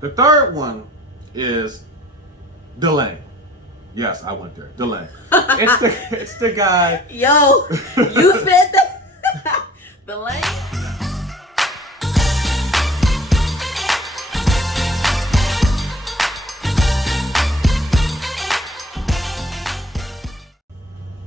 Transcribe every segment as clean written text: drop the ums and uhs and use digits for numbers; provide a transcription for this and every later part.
The third one is the lame. Yes, I went there. The lame. It's the guy. Yo, you said that. The lame.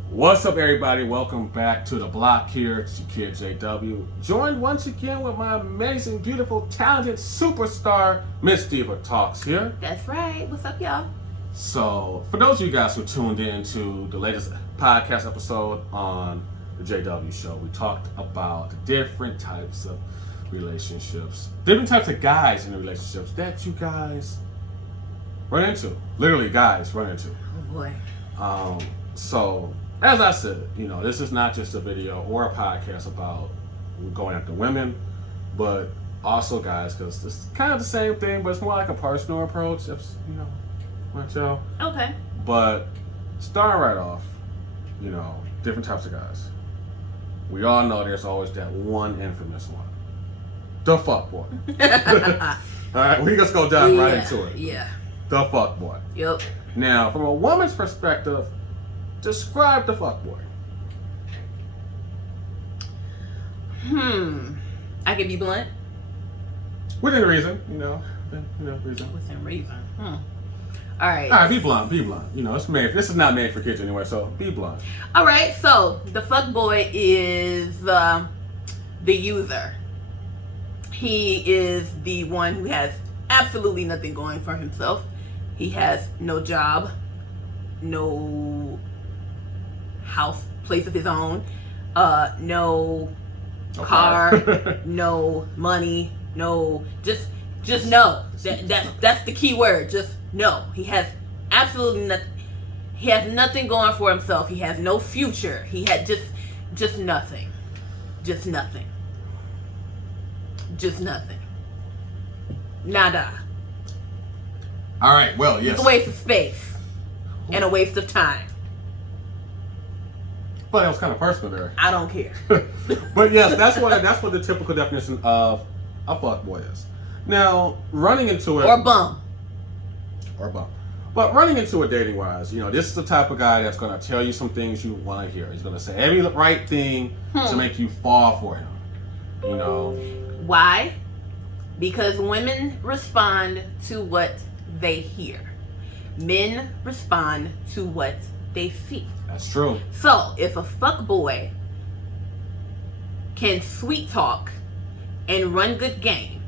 What's up, everybody? Welcome back to the block here. It's your kid JW, joined once again with my amazing, beautiful, talented superstar, Ms Diva Talks here. That's right. What's up, y'all? So, for those of you guys who tuned in to the latest podcast episode on the JW show, we talked about the different types of relationships, different types of guys in the relationships that you guys run into. Literally, guys run into. Oh boy. So, as I said, this is not just a video or a podcast about going after women, but also guys, because it's kind of the same thing, but it's more like a personal approach. If, want y'all. Okay. But starting right off, different types of guys. We all know there's always that one infamous one, the fuck boy. All right, we just go dive right into it. Yeah. The fuck boy. Yep. Now, from a woman's perspective, describe the fuckboy. I can be blunt. Within reason, reason. Within reason. All right. All right, be blunt. Be blunt. It's made. This is not made for kids anyway, so be blunt. All right. So the fuckboy is the user. He is the one who has absolutely nothing going for himself. He has no job, no place of his own, no car, no money, no, just no. That's the key word. Just no. He has absolutely nothing. He has nothing going for himself. He has no future. He had just nothing. Just nothing. Just nothing. Nada. All right. Well, yes. It's a waste of space and a waste of time. But that was kind of personal there. I don't care. But yes, that's what the typical definition of a fuckboy is. Now, running into it or bum. But running into it dating wise, this is the type of guy that's going to tell you some things you want to hear. He's going to say every right thing to make you fall for him. Why? Because women respond to what they hear. Men respond to what they see. That's true. So if a fuckboy can sweet talk and run good game,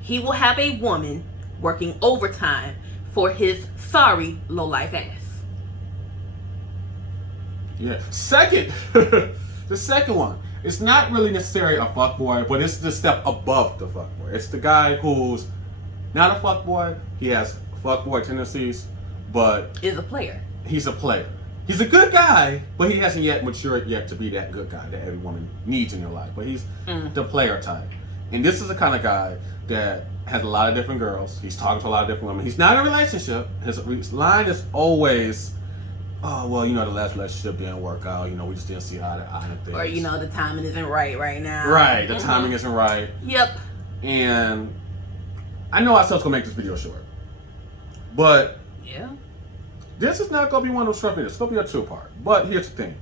he will have a woman working overtime for his sorry low-life ass. Yeah. Second, the second one. It's not really necessarily a fuckboy, but it's the step above the fuckboy. It's the guy who's not a fuckboy. He has fuckboy tendencies, but is a player. He's a player. He's a good guy, but he hasn't yet matured yet to be that good guy that every woman needs in their life. But he's the player type. And this is the kind of guy that has a lot of different girls. He's talking to a lot of different women. He's not in a relationship. His line is always, oh, well, the last relationship didn't work out. We just didn't see eye to eye and things. Or, the timing isn't right now. Right, the timing isn't right. Yep. And I know I said I was going to make this video short. But yeah, this is not going to be one of those short videos. It's going to be a two-part. But here's the thing.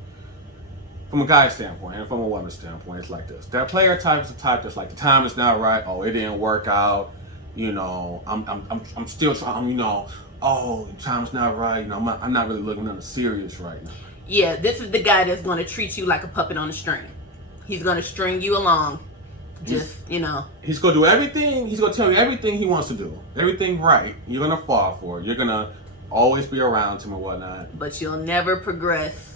From a guy's standpoint and from a woman's standpoint, it's like this. That player type is the type that's like, the time is not right. Oh, it didn't work out. I'm still trying, oh, the time's not right. I'm not really looking nothing serious right now. Yeah, this is the guy that's going to treat you like a puppet on a string. He's going to string you along. He's going to do everything. He's going to tell you everything he wants to do. Everything right. You're going to fall for it. You're going to always be around him and whatnot. But you'll never progress.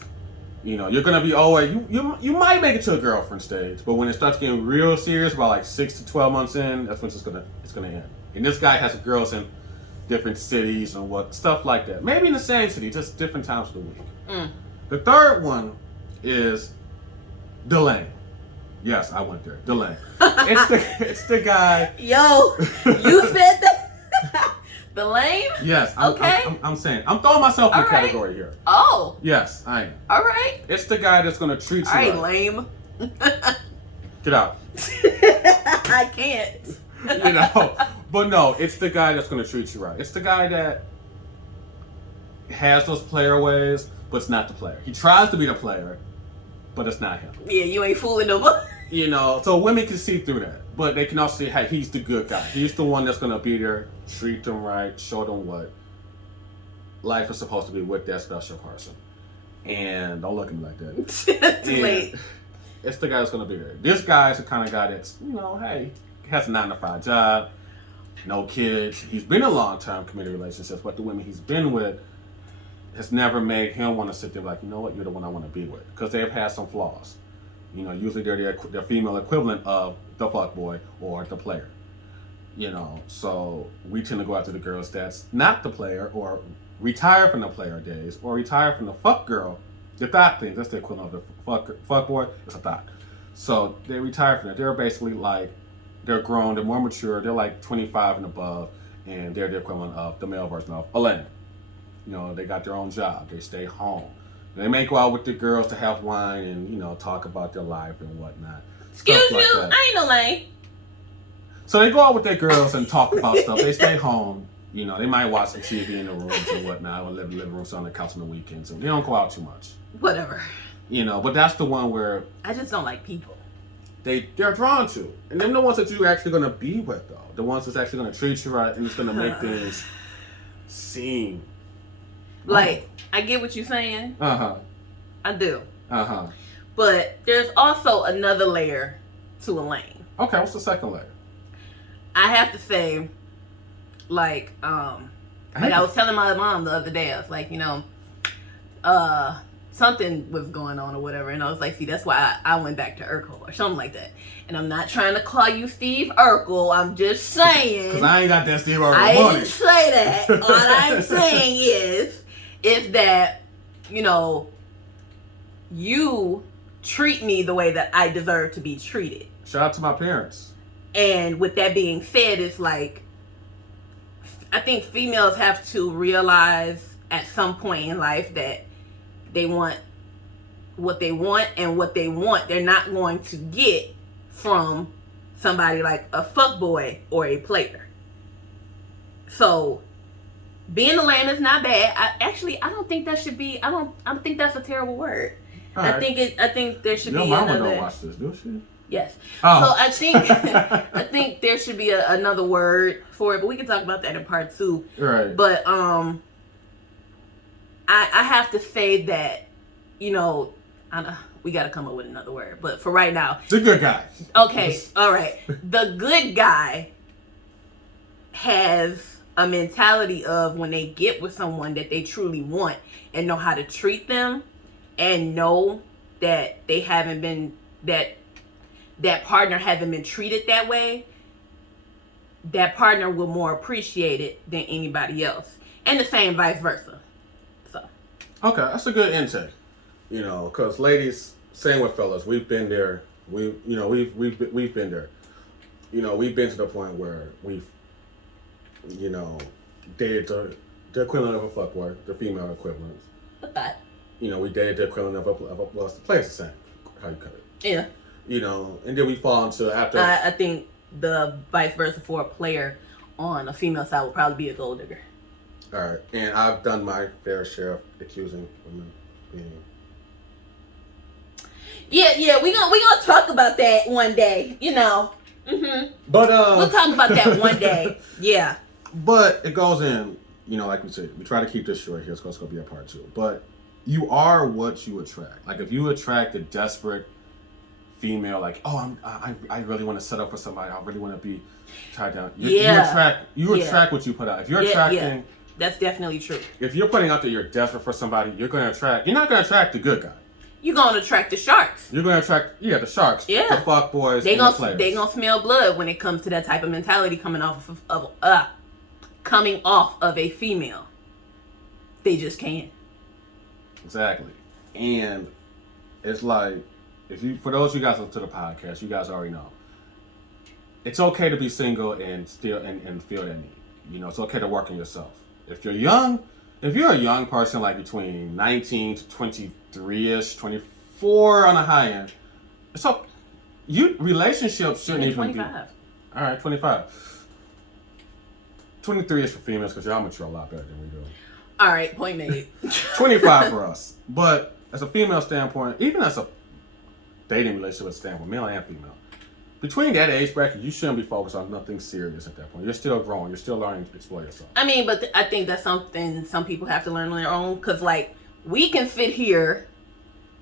You're going to be always, you might make it to a girlfriend stage, but when it starts getting real serious, about like 6 to 12 months in, that's when it's going to end. And this guy has girls in different cities and stuff like that. Maybe in the same city, just different times of the week. The third one is the lame. Yes, I went there. The lame. It's the guy. Yo, you said that. The lame? Yes. Okay. I'm saying. I'm throwing myself in the category here. Oh. Yes, I am. All right. It's the guy that's going to treat you right. right. Lame. Get out. I can't. You know, but no, it's the guy that's gonna treat you right. It's the guy that has those player ways, but it's not the player. He tries to be the player, but it's not him. Yeah, you ain't fooling nobody. You know, so women can see through that, but they can also see, hey, he's the good guy. He's the one that's gonna be there, treat them right, show them what life is supposed to be with that special person. And don't look at me like that. Too late. It's the guy that's gonna be there. This guy's the kind of guy that's, you know, hey, has a 9-to-5 job, no kids. He's been in long-term committed relationships, but the women he's been with has never made him want to sit there like, you know what, you're the one I want to be with, because they've had some flaws. You know, usually they're the female equivalent of the fuckboy or the player. You know, so we tend to go after the girls that's not the player, or retire from the player days, or retire from the fuck girl, the thought thing. That's the equivalent of the fuck boy. It's a thought. So they retire from it. They're basically like, they're grown, they're more mature. They're like 25 and above, and they're the equivalent of the male version of Elaine. You know, they got their own job. They stay home. They may go out with the girls to have wine and, you know, talk about their life and whatnot. Excuse Stuff like you, that. I ain't no lame. So they go out with their girls and talk about stuff. They stay home. You know, they might watch some TV in the rooms and whatnot, or live in the living room, sit on the couch on the weekends. And they don't go out too much. Whatever. You know, but that's the one where I just don't like people. they're drawn to. And them the ones that you're actually going to be with, though. The ones that's actually going to treat you right, and it's going to make things seem... Like, I get what you're saying. Uh-huh. I do. Uh-huh. But there's also another layer to Elaine. Okay, what's the second layer? I have to say, like I was telling my mom the other day, I was like, you know, something was going on or whatever, and I was like, see, that's why I went back to Urkel or something like that. And I'm not trying to call you Steve Urkel, I'm just saying. Because I ain't got that Steve Urkel I money. didn't say that. All I'm saying is that, you know, you treat me the way that I deserve to be treated. Shout out to my parents. And with that being said, it's like, I think females have to realize at some point in life that they want what they want, and what they want they're not going to get from somebody like a fuckboy or a player. So being a lamb is not bad. I don't think that should be. I don't think that's a terrible word. All right. I think there should Your be mama another. don't watch this, do she? Yes. Oh. So I think there should be another word for it, but we can talk about that in part 2. Right. But I have to say that, you know, we got to come up with another word. But for right now, the good guy. Okay, all right. The good guy has a mentality of, when they get with someone that they truly want and know how to treat them, and know that they haven't been, that partner haven't been treated that way, that partner will more appreciate it than anybody else. And the same vice versa. So. Okay, that's a good intake. You know, because ladies, same with fellas, we've been there. We've been there. You know, we've been to the point where we've, you know, dated the equivalent of a fuckboy, the female equivalent. What's that? You know, we dated the equivalent of a well, the play's the same. How you cut it? Yeah. You know, and then we fall into after. I think the vice versa for a player on a female side would probably be a gold digger. All right, and I've done my fair share of accusing women being. Yeah, we gonna talk about that one day. You know. But we'll talk about that one day. Yeah. But it goes in, you know, like we said, we try to keep this short here, so it's gonna be a part 2. But you are what you attract. Like, if you attract a desperate female, like, oh, I really want to set up for somebody, I really want to be tied down. You attract what you put out. If you're attracting, that's definitely true. If you're putting out that you're desperate for somebody, you're not gonna attract the good guy. You're gonna attract the sharks. You're gonna attract, the sharks. Yeah. The fuck boys. They and gonna the players. they gonna smell blood when it comes to that type of mentality coming off of a female. They just can't. Exactly. And it's like, for those of you guys listen to the podcast, you guys already know. It's okay to be single and still and feel that need. You know, it's okay to work on yourself. If you're a young person, like between 19 to 23-ish, 24 on the high end, it's okay. Relationships shouldn't even 25. be. All right, 25. 23 is for females because y'all mature a lot better than we do. All right, point made. 25 for us. But as a female standpoint, even as a dating relationship standpoint, male and female, between that age bracket, you shouldn't be focused on nothing serious at that point. You're still growing. You're still learning to explore yourself. I mean, but I think that's something some people have to learn on their own. Because, like, we can sit here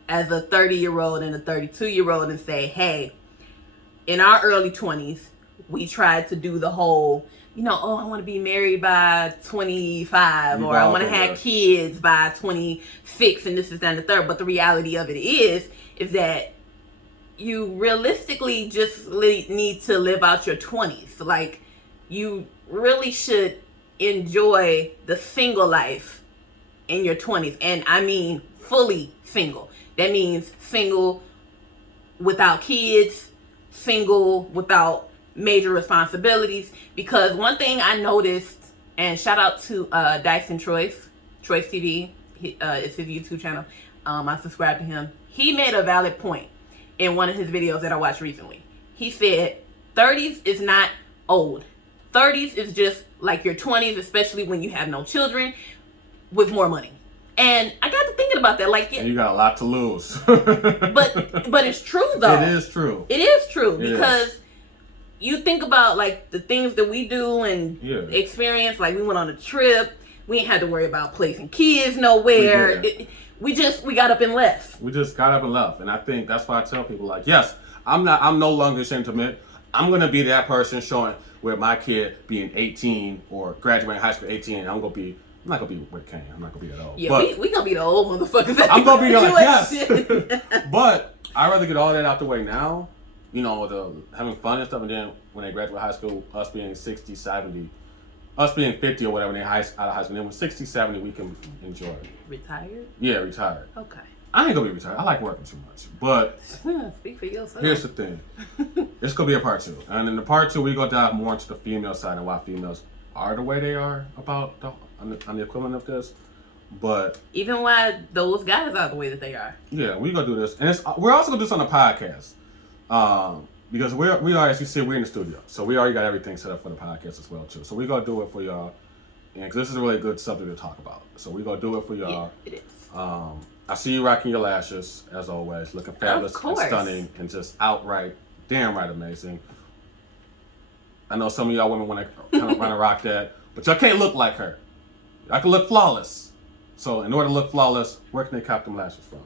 as a 30-year-old and a 32-year-old and say, hey, in our early 20s, we tried to do the whole, you know, oh, I want to be married by 25 or I want to have kids by 26 and this is that and the third. But the reality of it is that you realistically just need to live out your 20s. Like, you really should enjoy the single life in your 20s. And I mean fully single. That means single without kids, single without major responsibilities. Because one thing I noticed, and shout out to Dyson Troyce TV, it's his YouTube channel. I subscribe to him. He made a valid point in one of his videos that I watched recently. He said 30s is not old. 30s is just like your 20s, especially when you have no children, with more money. And I got to thinking about that. Like, and you got a lot to lose. but it's true though. It is true. It is true because you think about like the things that we do and experience. Like, we went on a trip. We ain't had to worry about placing kids nowhere. We got up and left. We just got up and left. And I think that's why I tell people, like, yes, I'm no longer ashamed to admit, I'm going to be that person showing where my kid being 18 or graduating high school 18, I'm not going to be with Kane. I'm not going to be that old. Yeah, but we going to be the old motherfuckers. I'm going to be like, yes. But I'd rather get all that out the way now, you know, having fun and stuff. And then when they graduate high school, us being 60, 70, us being 50 or whatever, when they out of high school, then when 60, 70, we can enjoy it. Retired? Yeah, retired. Okay. I ain't gonna be retired. I like working too much. But speak for yourself. Here's the thing. It's gonna be a part 2. And in the part 2, we gonna dive more into the female side and why females are the way they are about on the equivalent of this. But even why those guys are the way that they are. Yeah, we gonna do this. And we're also gonna do this on the podcast. Because we are, as you see, we're in the studio. So we already got everything set up for the podcast as well, too. So we're going to do it for y'all. And because this is a really good subject to talk about. So we're going to do it for y'all. Yeah, it is. I see you rocking your lashes, as always. Looking fabulous and stunning and just outright, damn right amazing. I know some of y'all women want to kind of want to rock that. But y'all can't look like her. Y'all can look flawless. So in order to look flawless, where can they cop them lashes from?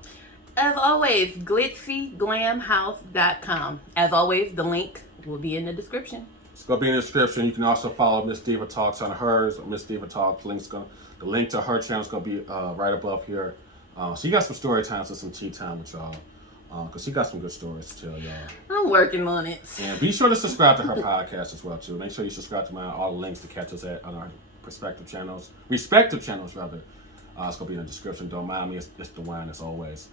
As always, glitzyglamhouse.com. As always, the link will be in the description. It's going to be in the description. You can also follow Ms Diva Talks on hers, or Ms Diva Talks. The link to her channel is going to be right above here. So you got some story times and some tea time with y'all. Because she got some good stories to tell y'all. I'm working on it. And be sure to subscribe to her podcast as well, too. Make sure you subscribe to mine. All the links to catch us on our respective channels. It's going to be in the description. Don't mind me. It's the wine, as always.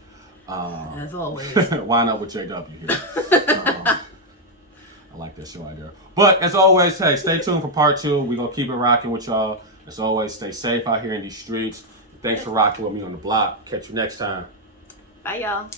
As always. Why not with JW here? I like that show idea. But as always, hey, stay tuned for part 2. We're going to keep it rocking with y'all. As always, stay safe out here in these streets. Thanks for rocking with me on the block. Catch you next time. Bye, y'all.